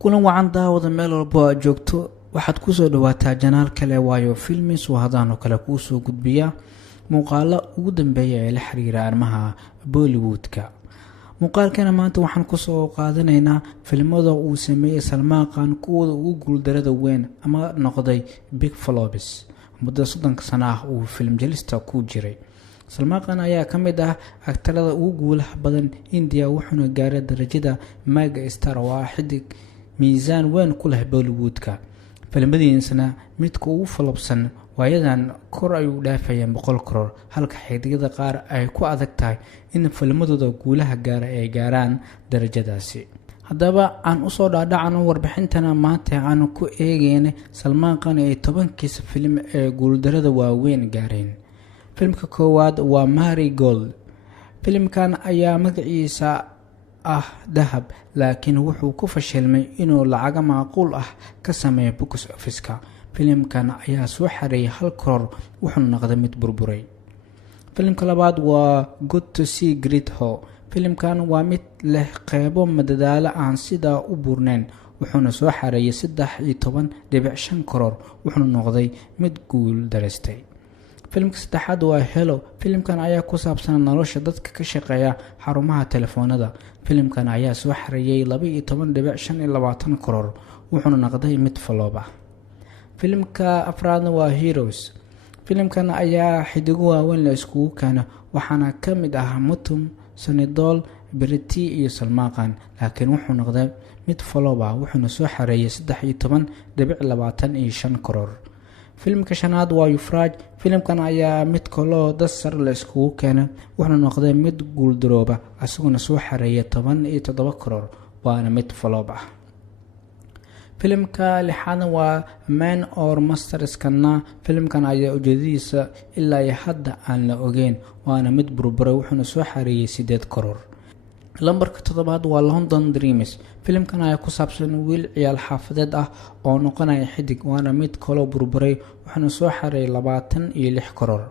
kulan wacan daawada meel walbo aad joogto waxaad ku soo dhawaataa janaal kale waayo filmis oo hadaan oo kale kuu soo gudbiya muuqaalo ugu dambeeya ee la xiriira arrimaha Bollywoodka. muuqaalkana maanta waxaan ku soo qaadanaynaa filimada uu sameeyay Salman Khan kuwooda ugu guuldarada weyn ama noqday big flops muddo 30 sano ah uu film jelista ku jiray. Salman Khan ayaa ka mid ah aktarada ugu guulaha badan India wuxuuna gaaray darajada mega star oo ah xidig miisaan weyn ku leh Bollywoodka. filimadiisana midka ugu falabsan waayadan kor ay u dhaafayeen 100 crore halka xidigada qaar ay ku adag tahay in filmadooda guulaha gaara ay gaaraan darajadaasi. haddaba aan u soo dhaadhacno warbixintana maanta aan ku eegayna Salman Khan ee 10 filim ee guuldarada waaweyn gaareen. filimka koowaad waa Marigold. filimkan ayaa magaciisa ah dahab laakiin wuxuu ku fashilmay inuu lacag macquul ah ka sameeyo box office-ka. filimkan ayaa soo xareeyay 1 crore wuxuu noqday mid burburay. filimka labaad waa Good to See Great Ho. filimkan waa mid leh qeybo madadaalo aan sida u burneyn wuxuuna soo xareeyay 13.5 crore wuxuu noqday mid guul dareystay. filimka saddexaad waa Hello. filimkan ayaa ku saabsan nolosha dadka ka shaqeeya xarumaha telefoonada. filimkan ayaa soo xareeyay 12.25 crore wuxuuna noqday mid flop ah. filimka afraad waa Heroes. filimkan ayaa xidigo waaweyn la iskugu keenay waxaana ka mid ah Mutum, Sunny Deol, Preity iyo Salman Khan laakiin wuxuu noqday mid flop ah wuxuuna soo xareeyay 13.25 crore. filimka shanaad waa Yufraj. filimkan ayaa mid kaloo dasar la iskugu keenay wuxuuna noqday mid guuldarooba asaguna soo xareeyay 17 crore waana mid flop ah. filimka lixaad waa Man or Masterskana. filimkan ayaa ujeedadiisa ilaa hadda aan la ogeyn waana mid burburay wuxuuna soo xareeyay 8 crore. lambarka 7 waa London Dreams. filimkan ayaa ku saabsan wiil ciyaal xaafadeed ah oo noqonaya xidig waana mid kaloo burburay wuxuuna soo xareeyay 26 crore.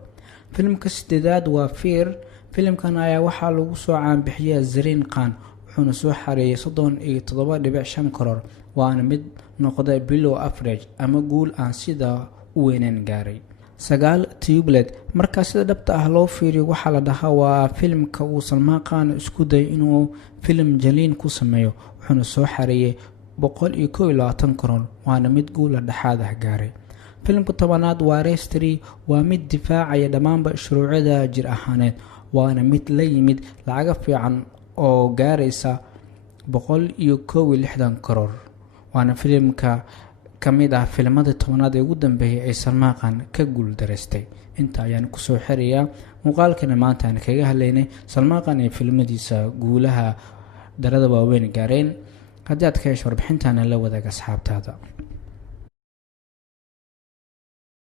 filimka 8 waa Fear. filimkan ayaa waxaa lagu soo caanbixiyay Zareen Khan wuxuuna soo xareeyay 37.5 crore waana mid noqday below average ama guul aan sida u weynan gaaray. 9 Tubeless. marka sida dhabta ah loo fiiriyo waxa la dhahaa waa filimka uu Salman Khan isku day inuu film jaliin ku sameeyo wuxuuna soo xareeyay 121 crore waana mid guul dhaxaad ah gaaray. filimka 10aad waa Race 3. waa mid difaacaya dhamaanba shuruucda jir ahaaneed waana mid la yimid lacag fiican oo gaaraysa 161 crore waana filimka kamid ah filimada 10aad ee ugu dambeeyay ee Salman Khan ka guul dareystay. inta ayaan ku soo xiriyaa muuqaalkana maanta aan kaga hadlaynay Salman Khan ee filimadiisa guulaha darada waaweyn gaareen. haddii aad ka hesho warbixintan la wadaag asxaabtaada.